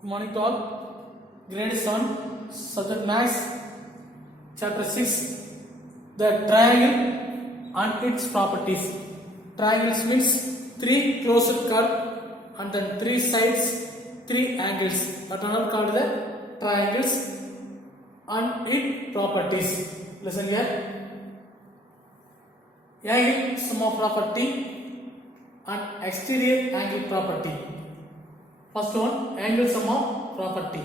Good morning to all. Grade 7, subject Maths, chapter 6, the triangle and its properties. Triangles means 3 closed curve and then 3 sides, 3 angles. That are all called the triangles and its properties. Listen here. Angle sum of property and exterior angle property. First one, angle sum of property.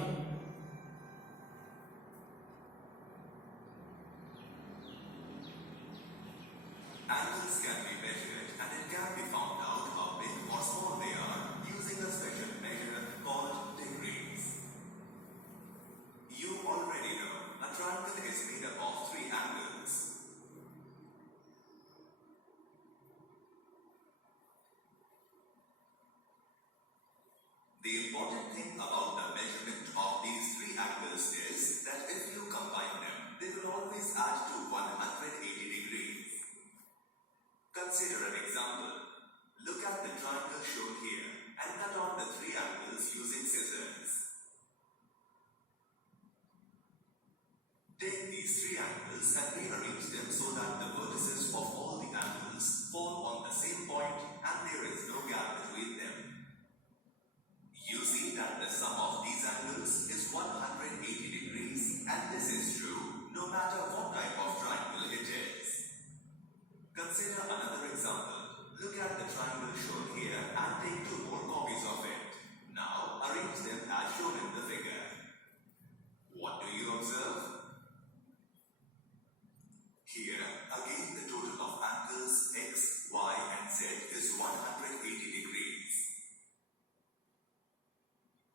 Angles can be measured and it can be found out how big or small they are using a special measure called degrees. You already know a triangle is made up of 3 angles. The important thing about the measurement of these 3 angles is that if you combine them, they will always add to 180 degrees. Consider an example. Look at the triangle shown here and cut off the 3 angles using scissors. Take these 3 angles and rearrange them so that the vertices of all the angles fall on the same point and there is no gap between them. You see that the sum of these angles is 180 degrees, and this is true no matter what type of triangle it is. Consider another example. Look at the triangle shown here and take 2 more copies of it. Now arrange them as shown in the figure. What do you observe? Here, again the total of angles x, y and z is 180 degrees.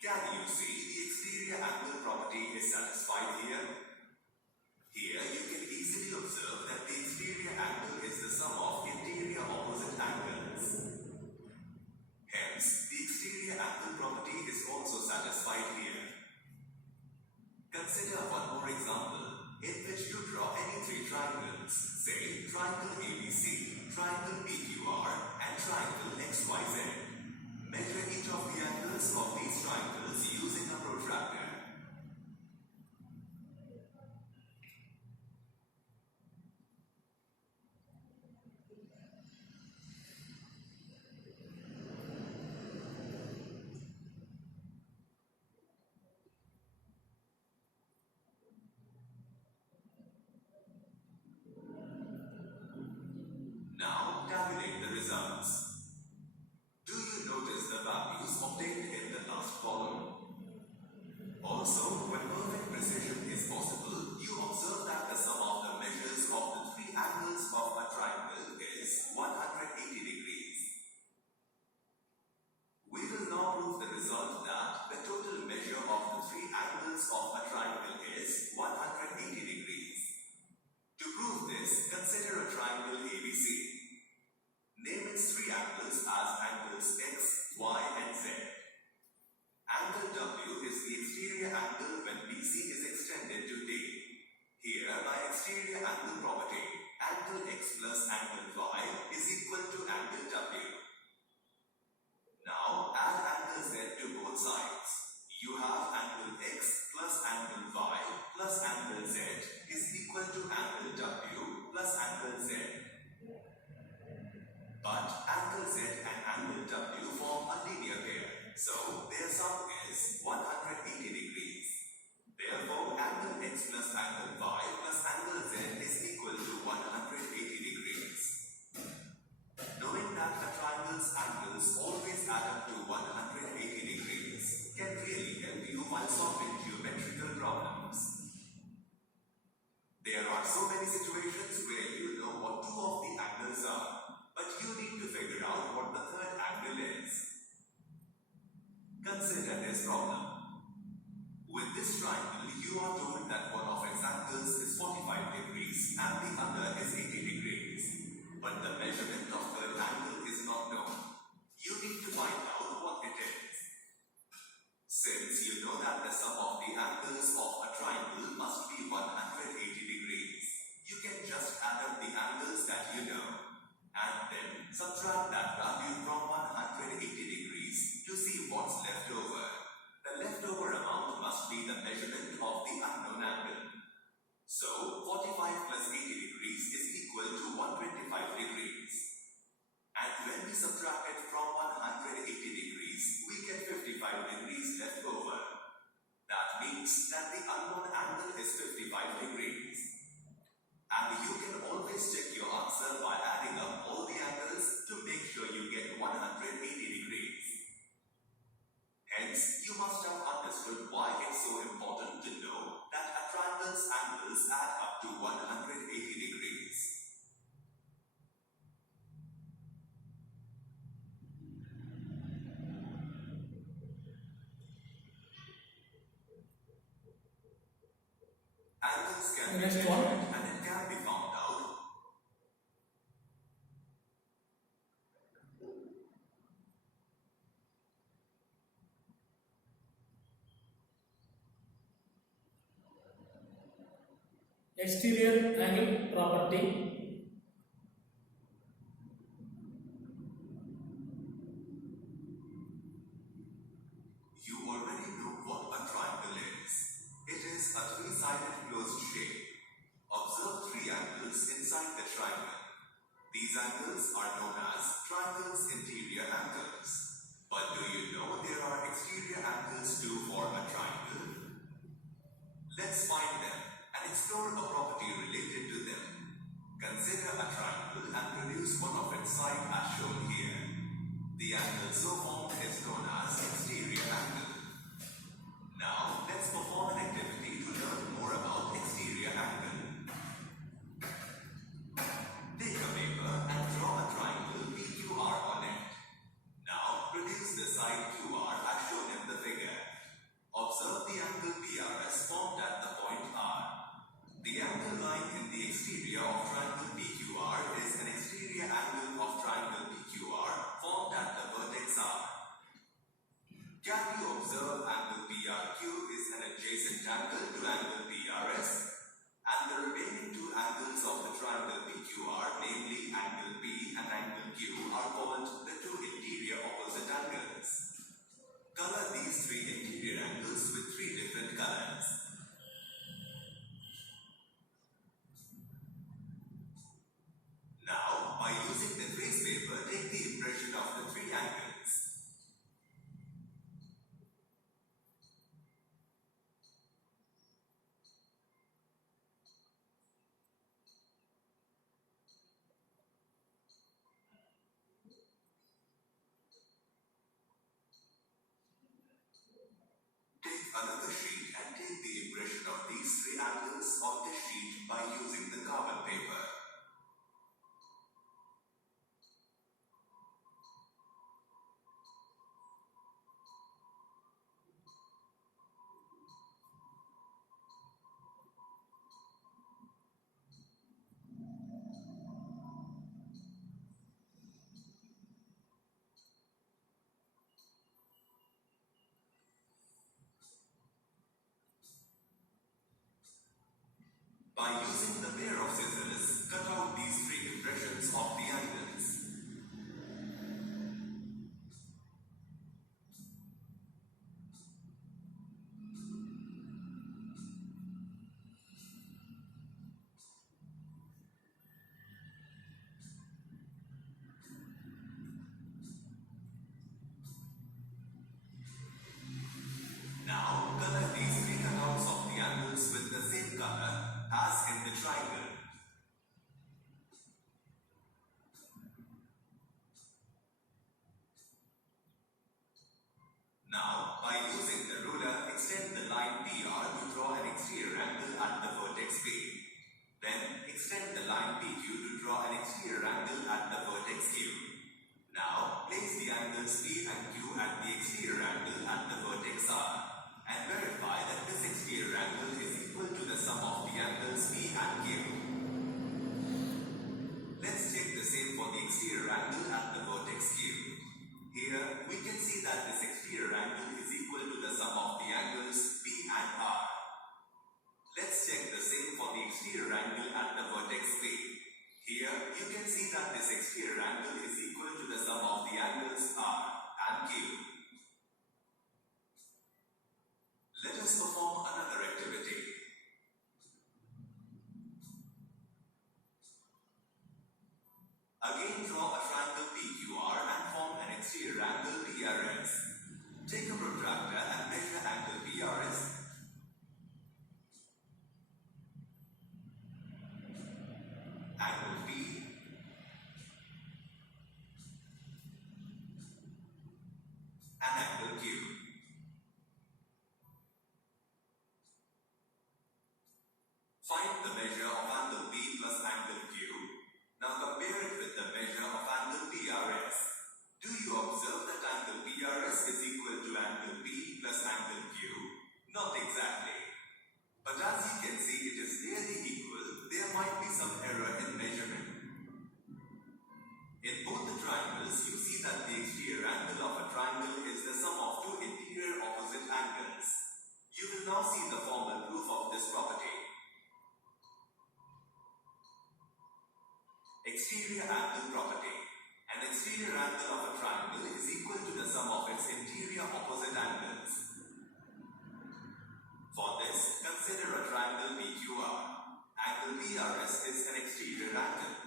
Can you see the exterior angle property is satisfied here? Here you can easily observe that the exterior angle is the sum of interior opposite angles. Hence, the exterior angle property is also satisfied here. Consider one more example in which you draw any 3 triangles, say triangle ABC, triangle PQR and triangle XYZ. Measure each of the angles of these triangles using a protractor. Now tabulate the results. Do you notice the values obtained in the last column? Also, when perfect precision is possible, you observe that the sum of the measures of the 3 angles of a triangle is 180 degrees. We will now prove the result that the total measure of the 3 angles of a triangle is 180 degrees. To prove this, consider a triangle ABC. Name its 3 angles as angles x, y and z. Angle W is the exterior angle when BC is extended to D. Here, by exterior angle property, angle x plus angle y is equal to angle W. Now, add angle z to both sides. You have angle x plus angle y plus angle z is equal to angle W plus angle z. But angle z and angle W form a linear pair, so their sum is 180 degrees. Therefore, angle x plus angle y plus angle z is equal to 180 degrees. Knowing that a triangle's angles always add up to 180 degrees can really help you while solving geometrical problems. There are so many situations where you know what 2 of the angles are, but you need to figure out what the 3rd angle is. Consider this problem. With this triangle, you are told that one of its angles is 45 degrees and the other is 80 degrees. But the measurement of 3rd angle is not known. You need to find out what it is. Since you know that the sum of the angles of a triangle must be 180 degrees, you can just add up the angles that you know and then subtract that value from 180 degrees to see what's left over. The leftover angles add up to 180 degrees. Angles can be Next measured one. and it can be found out. Exterior angle property. You already know what a triangle is. It is a three-sided closed shape. Observe three angles inside the triangle. These angles are known as triangles' interior angles. But do you know there are exterior angles too for a triangle? Let's find them and explore a property related to them. Consider a triangle and produce one of its sides as shown here. The angle so formed is known as exterior angle. Now, let's perform an activity to learn more about exterior angle. Take a paper and draw a triangle PQR on it. Now, produce the side QR as shown in the figure. Observe the angle PRS formed at the point R. The angle lying in the exterior of triangle PQR is an exterior angle of triangle PQR formed at the vertex R. Can you observe angle PRQ is an adjacent angle to angle PRS? And the remaining two angles of the triangle PQR, namely angle P and angle Q, are called the two interior opposite angles. Color these three interior angles with three different colors. Now, by using the trace paper, take the impression of the three angles. Take another sheet and take the impression of these three angles on this sheet by using the carbon paper. By using the pair of scissors, cut out these three impressions of the angles. Now, color these three cutouts of the angles with the same color as in the triangle. Now, by using the ruler, extend the line PR to draw an exterior angle at the vertex P. Then, extend the line PQ to draw an exterior angle at the vertex Q. Now, place the angles P and Q at the exterior angle at the vertex R and verify that this exterior angle is equal to the sum of the angles P and Q. Let's check the same for the exterior angle at the vertex Q. Here, we can see that this exterior angle is equal to the sum of the angles P and R. Let's check the same for the exterior angle at the vertex P. Here, you can see that this exterior angle is equal to the sum of the angles R and Q. Let us perform another activity. Again, draw a triangle PQR and form an exterior angle PRS. Take a protractor and measure angle PRS. Angle P. And angle Q. Exterior angle property. An exterior angle of a triangle is equal to the sum of its interior opposite angles. For this, consider a triangle PQR. Angle PRS is an exterior angle.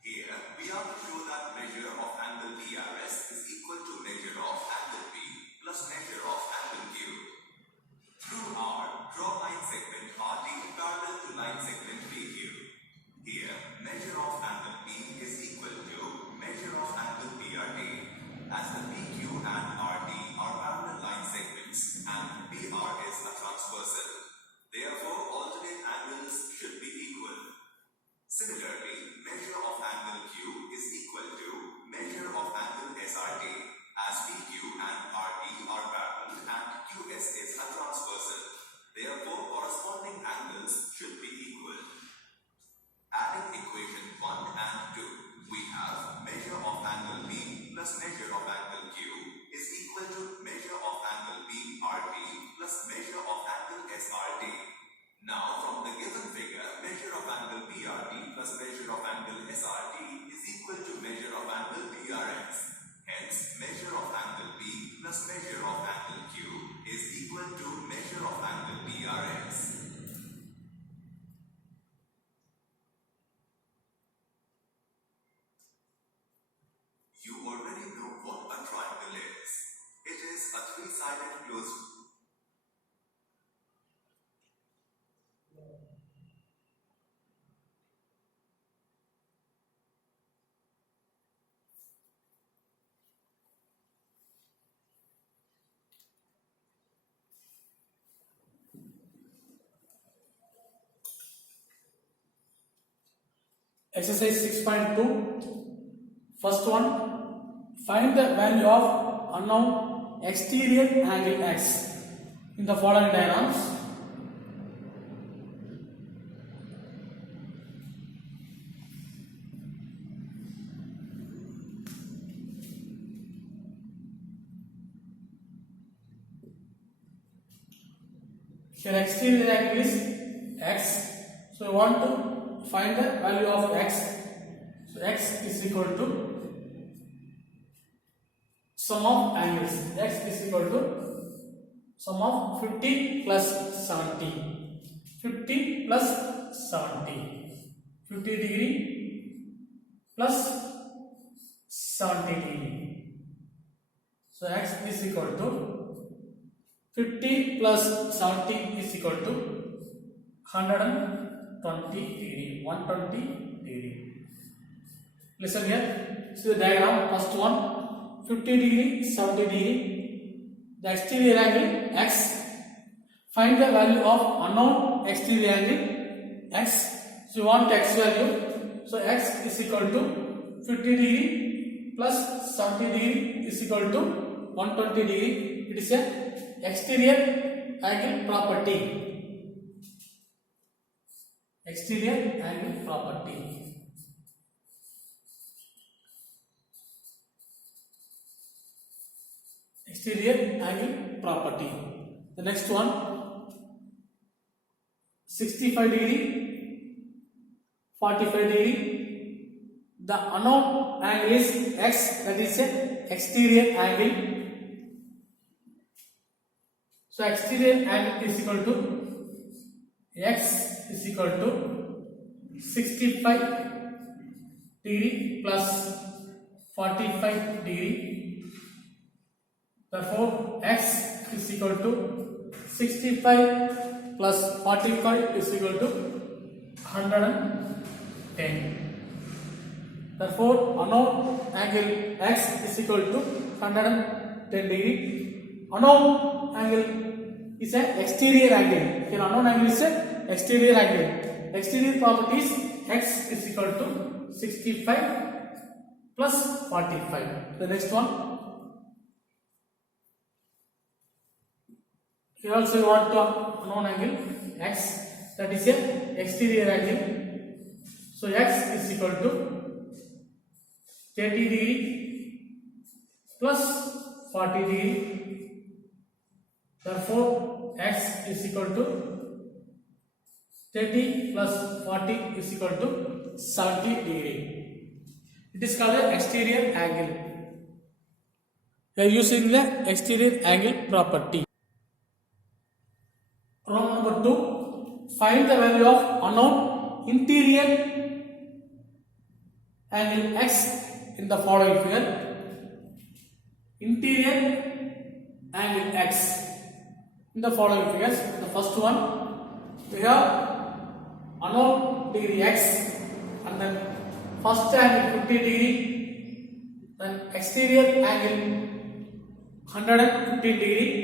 Here, we are to show that measure of angle PRS is equal to measure of angle P plus measure of angle Q. Through R, draw line segment RD parallel to line segment PQ. Here, measure of angle P is equal to measure of angle PRD, as the PQ and RD are parallel line segments and PR is a transversal. Therefore, alternate angles should be equal. Similarly, measure of angle Q is equal to measure of angle SRD, as PQ and RD are parallel and QS is a transversal. Therefore, corresponding angles should be equal. Adding equation 1 and 2, we have measure of angle P plus measure of angle Q is equal to measure of angle PRD plus measure of angle SRD. Now, from the given figure, measure of angle PRD plus measure of angle SRD is equal to measure of angle PRS. Hence, measure of angle P plus measure of angle Q is equal to measure of angle PRS. You already know what a triangle is. It is a three-sided closed. Exercise 6.2. First one. Find the value of unknown exterior angle x in the following diagrams. Here exterior angle is x. So we want to find the value of x. So x is equal to sum of angles. X is equal to sum of 50 plus 70. 50 plus 70. 50 degree plus 70 degree. So x is equal to 50 plus 70 is equal to 120 degree. 120 degree. Listen here. See the diagram. First one. 50 degree, 70 degree, the exterior angle x. Find the value of unknown exterior angle x. So you want x value. So x is equal to 50 degree plus 70 degree is equal to 120 degree. It is a exterior angle property. Exterior angle property. Exterior angle property. The next one, 65 degree, 45 degree. The unknown angle is x, that is a exterior angle. So exterior angle is equal to x is equal to 65 degree plus 45 degree. Therefore, x is equal to 65 plus 45 is equal to 110. Therefore, unknown angle x is equal to 110 degree. Unknown angle is an exterior angle. Here, unknown angle is an exterior angle. Exterior properties x is equal to 65 plus 45. The next one. Here also you want to unknown angle x, that is a exterior angle. So x is equal to 30 degree plus 40 degree. Therefore, x is equal to 30 plus 40 is equal to 70 degree. It is called the exterior angle. We are using the exterior angle property. Problem number 2. Find the value of unknown interior angle x in the following figure. Interior angle x in the following figures. The first one, we have unknown degree x, and then first angle 50 degree, then exterior angle 150 degree.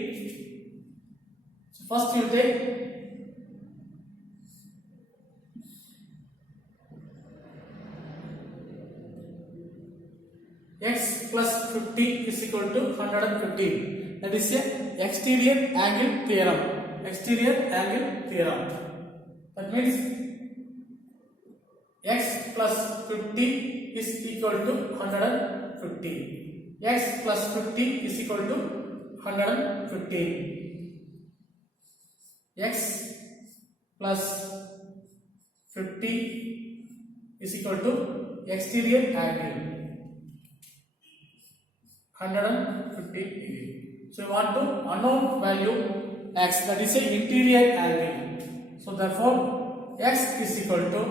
So first you take x plus 50 is equal to 115. That is a exterior angle theorem. Exterior angle theorem. That means x plus 50 is equal to 150. X plus 50 is equal to 115. X plus 50 is equal to exterior angle 150 degree. So we want to unknown value x, that is a interior angle. So therefore x is equal to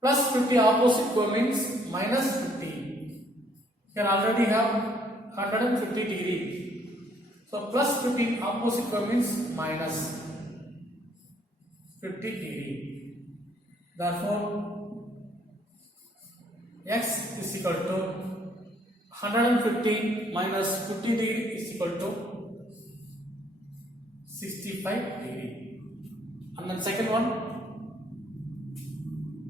plus 50, opposite go means minus 50. You can already have 150 degree. So plus 50 opposite go means minus 50 degree. Therefore x is equal to 115 minus 50 degree is equal to 65 degree. And then second one,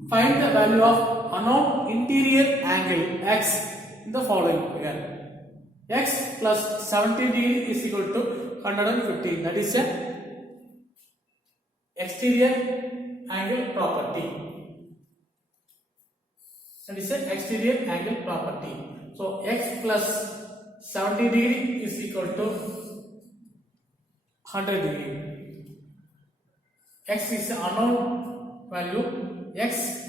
find the value of unknown interior angle x in the following figure. X plus 70 degree is equal to 115. That is a exterior angle property. That is a exterior angle property. So x plus 70 degree is equal to 100 degree. X is an unknown value. X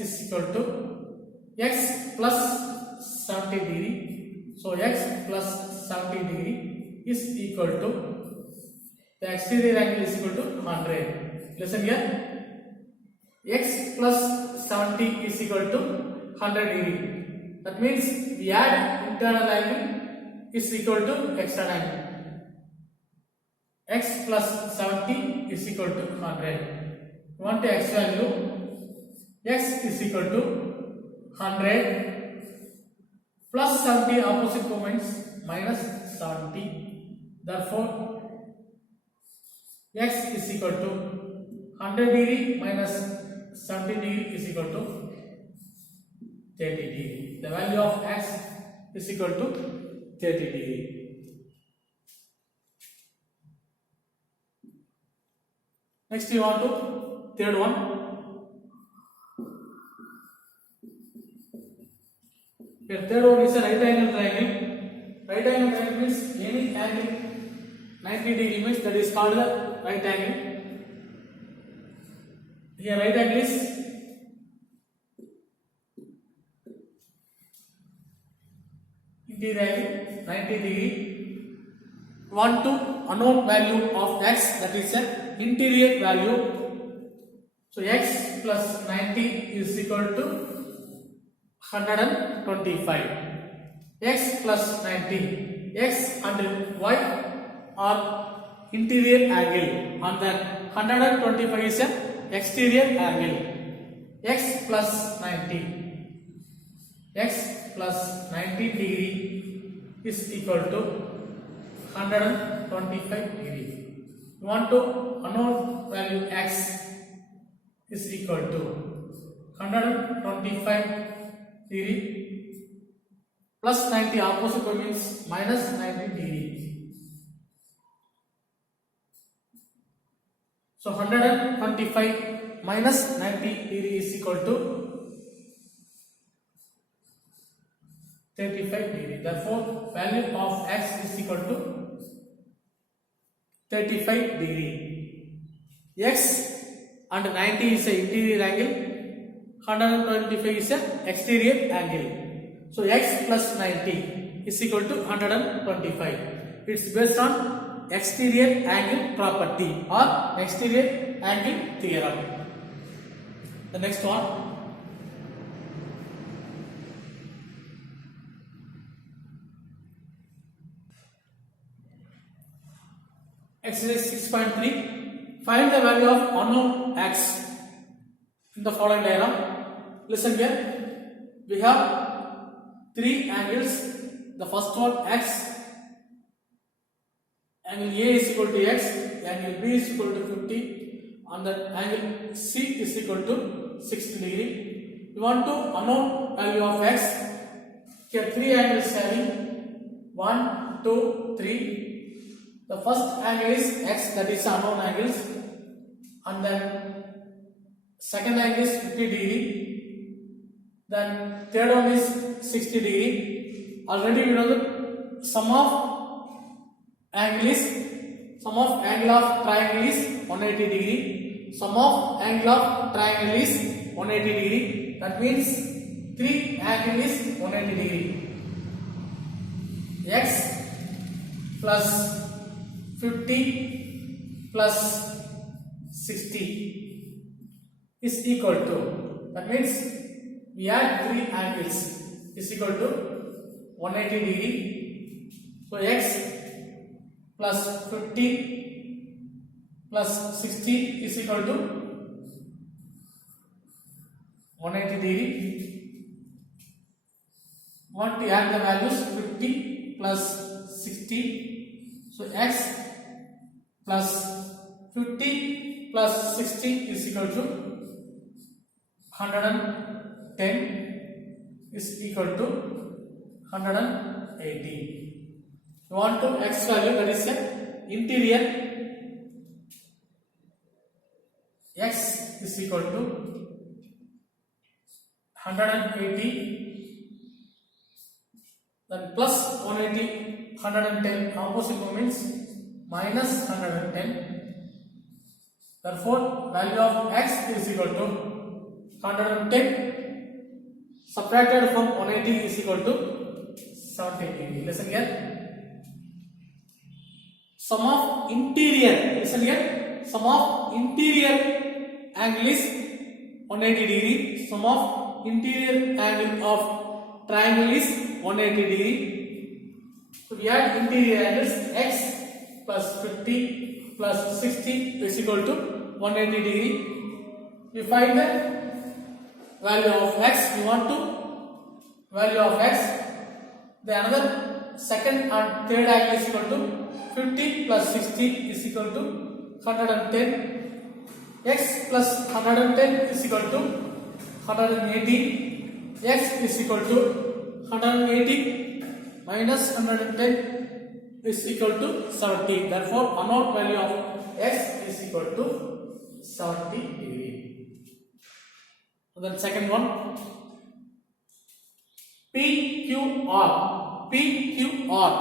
is equal to x plus 70 degree. So x plus 70 degree is equal to, the exterior angle is equal to 100. Listen here. X plus 70 is equal to 100 degree. That means we add internal angle is equal to external angle. X plus 70 is equal to 100. We want the x value. X is equal to 100 plus 70, opposite moments minus 70. Therefore x is equal to 100 degree minus 70 degree is equal to 30 degree. The value of x is equal to 30 degree. Next you want to third one. Here third one is a right angle triangle. Right angle triangle means any angle 90 degree means that is called the right angle. Here right angle is interior angle 90 degree. Want to unknown value of x, that is a interior value. So x plus 90 is equal to 125. X plus 90. X and y are interior angle, and then 125 is a exterior angle. X plus 90. X plus 90 degree is equal to 125 degree. You want to unknown value x is equal to 125 degree plus 90, opposite means minus 90 degree. So 125 minus 90 degree is equal to 35 degree. Therefore, value of x is equal to 35 degree. x and 90 is a interior angle, 125 is a exterior angle. So x plus 90 is equal to 125. It's based on exterior angle property or exterior angle theorem. The next one, exercise 6.3. Find the value of unknown x in the following diagram. Listen here. We have three angles. The first one x. Angle A is equal to x. Angle B is equal to 50. And the angle C is equal to 60 degree. We want to unknown value of x. Here three angles having 1, 2, 3. The first angle is x, that is unknown angles, and then second angle is 50 degree, then third one is 60 degree. Already we know the sum of angle of triangle is 180 degree. Sum of angle of triangle is 180 degree. That means three angle is 180 degree. X plus 50 plus 60 is equal to, that means we add three angles, is equal to 180 degree. So x plus 50 plus 60 is equal to 180 degree. Want to add the values 50 plus 60. So x plus 50 plus 60 is equal to 110 is equal to 180. We want to x value, that is a interior x is equal to 180, then plus 180, 110, opposite means minus 110. Therefore, value of x is equal to 110 subtracted from 180 is equal to 70. Listen here. Sum of interior, listen here. Sum of interior angle is 180 degree. Sum of interior angle of triangle is 180 degree. So we add interior angles, x plus 50 plus 60 is equal to 180 degree. We find the value of x. We want to value of x. The another second and third angle is equal to 50 plus 60 is equal to 110. X plus 110 is equal to 180. X is equal to 180 minus 110 is equal to 70. Therefore, unknown value of x is equal to 70 degree. And then second one, PQR. PQR.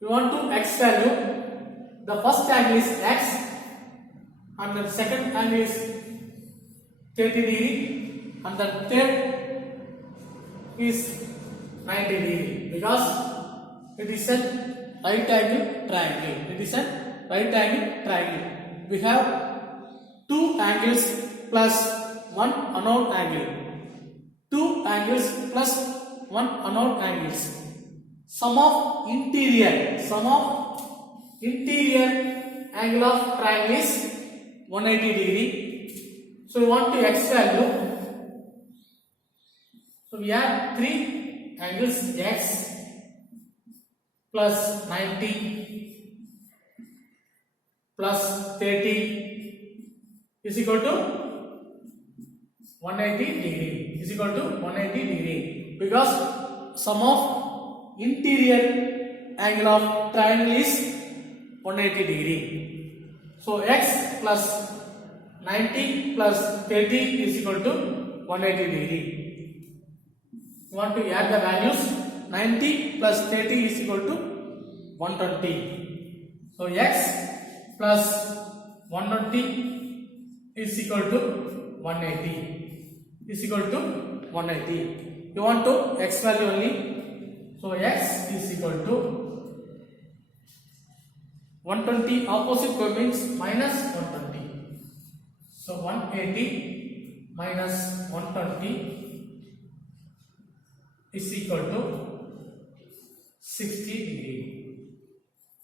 We want to x value. The first angle is x, and the second angle is 30 degree, and the third is 90 degree, because it is a right angle triangle. It is a right angle triangle. We have two angles plus one unknown angle. Two angles plus one unknown angles. Sum of interior angle of triangle is 180 degree. So we want to x value. So we have three angles, x plus 90 plus 30 is equal to 180 degree. Is equal to 180 degree, because sum of interior angle of triangle is 180 degree. So x plus 90 plus 30 is equal to 180 degree. We want to add the values. 90 plus 30 is equal to 120. So x plus 120 is equal to 180 is equal to 180. You want to x value only, so x is equal to 120. Opposite co means minus 120. So 180 minus 120 is equal to 60 degree.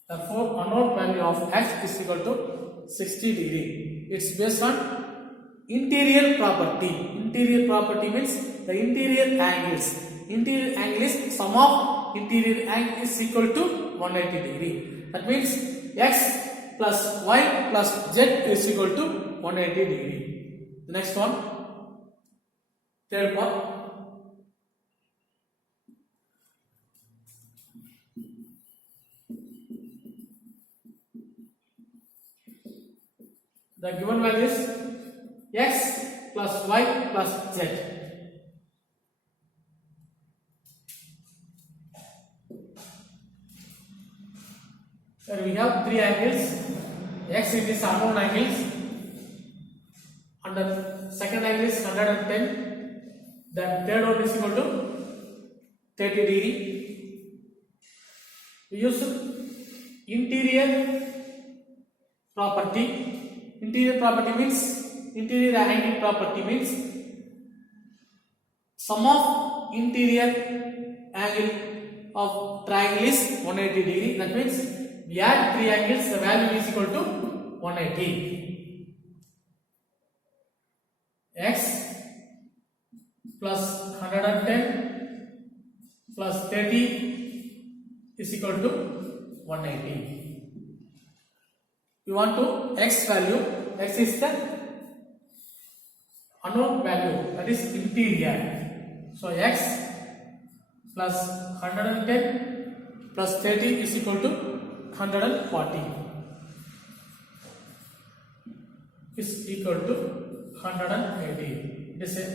Therefore, unknown value of x is equal to 60 degree. It's based on interior property. Interior property means the interior angles. Interior angle is sum of interior angle is equal to 180 degree. That means x plus y plus z is equal to 180 degree. The next one, third part. The given value is x plus y plus z. Here we have three angles. X it is unknown angles, and the second angle is 110. The third one is equal to 30 degree. We use interior property. Interior property means interior angle property means sum of interior angle of triangle is 180 degree. That means we add three angles, the value is equal to 180. X plus 110 plus 30 is equal to 180. You want to x value, x is the unknown value, that is interior. So x plus 110 plus 30 is equal to 140 is equal to 180. It is a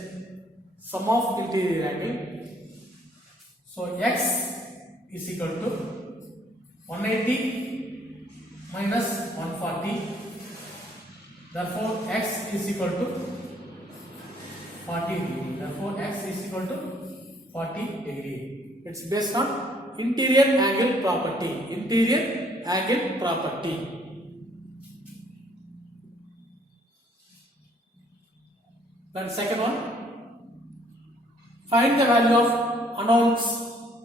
sum of interior angle. So x is equal to 180 minus 140. Therefore x is equal to 40 degree. Therefore x is equal to 40 degree. It's based on interior angle property. Interior angle property. Then second one, find the value of unknowns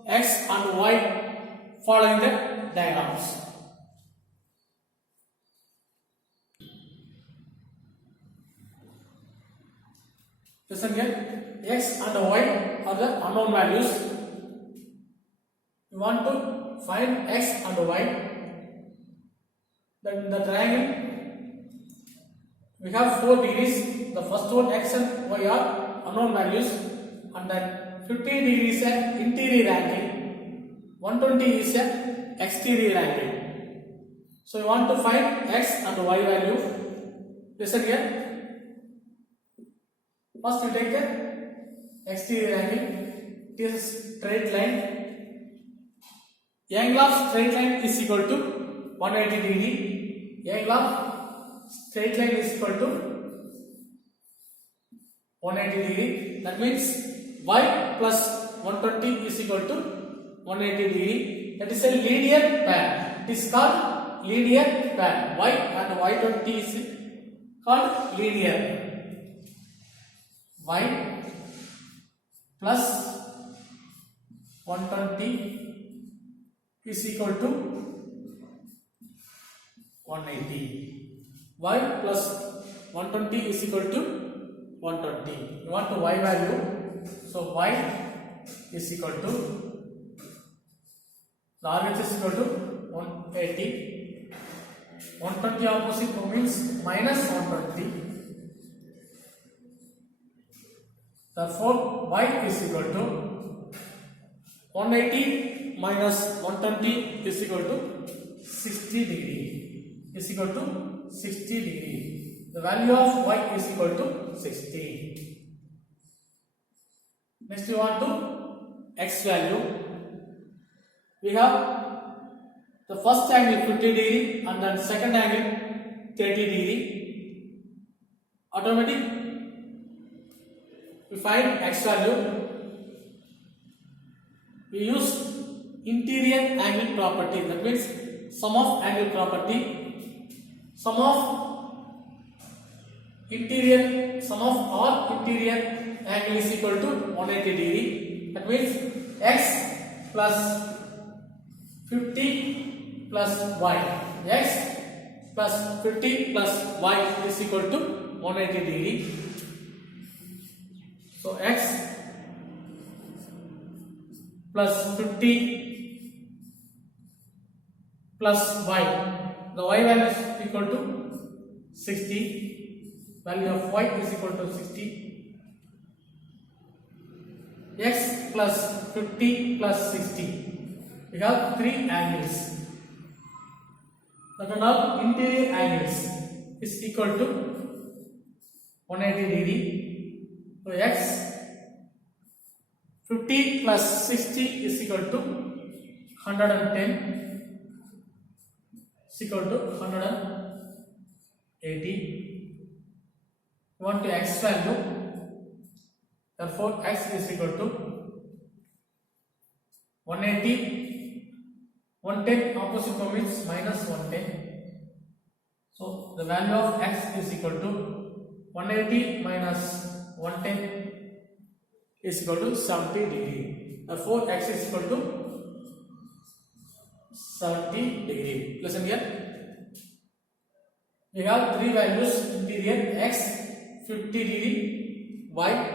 x and y following the diagrams. Listen here, x and y are the unknown values. You want to find x and y. Then the triangle we have 4 degrees. The first one x and y are unknown values, and then 50 degrees is an interior angle, 120 is an exterior angle. So you want to find x and y value. Listen here. First you take the exterior angle. It is a straight line. Angle of straight line is equal to 180 degree. Angle of straight line is equal to 180 degree. That means y plus 120 is equal to 180 degree. That is a linear pair. It is called linear pair. Y and y20 is called linear. Y plus 120 is equal to 180. Y plus 120 is equal to 120. You want the y value. So y is equal to, the RHS is equal to 180. 120 opposite means minus 120. Therefore, y is equal to 180 minus 120 is equal to 60 degree. Is equal to 60 degree. The value of y is equal to 60. Next, you want to x value. We have the first angle 50 degree and then second angle 30 degree. Automatic, we find x value. We use interior angle property. That means sum of angle property. Sum of all interior angle is equal to 180 degree. That means x plus 50 plus y. X plus 50 plus y is equal to 180 degree. So x plus 50 plus y. The y value is equal to 60. Value of y is equal to 60. X plus 50 plus 60. We have three angles. The total of interior angles is equal to 180 degree. So x 50 plus 60 is equal to 110 is equal to 180. We want to x value. Therefore, x is equal to 180. 110 opposite form is minus 110. So the value of x is equal to 180 minus 110 is equal to 70 degree. Therefore, x is equal to 70 degree. Listen here. We have three values: interior x 50 degree, y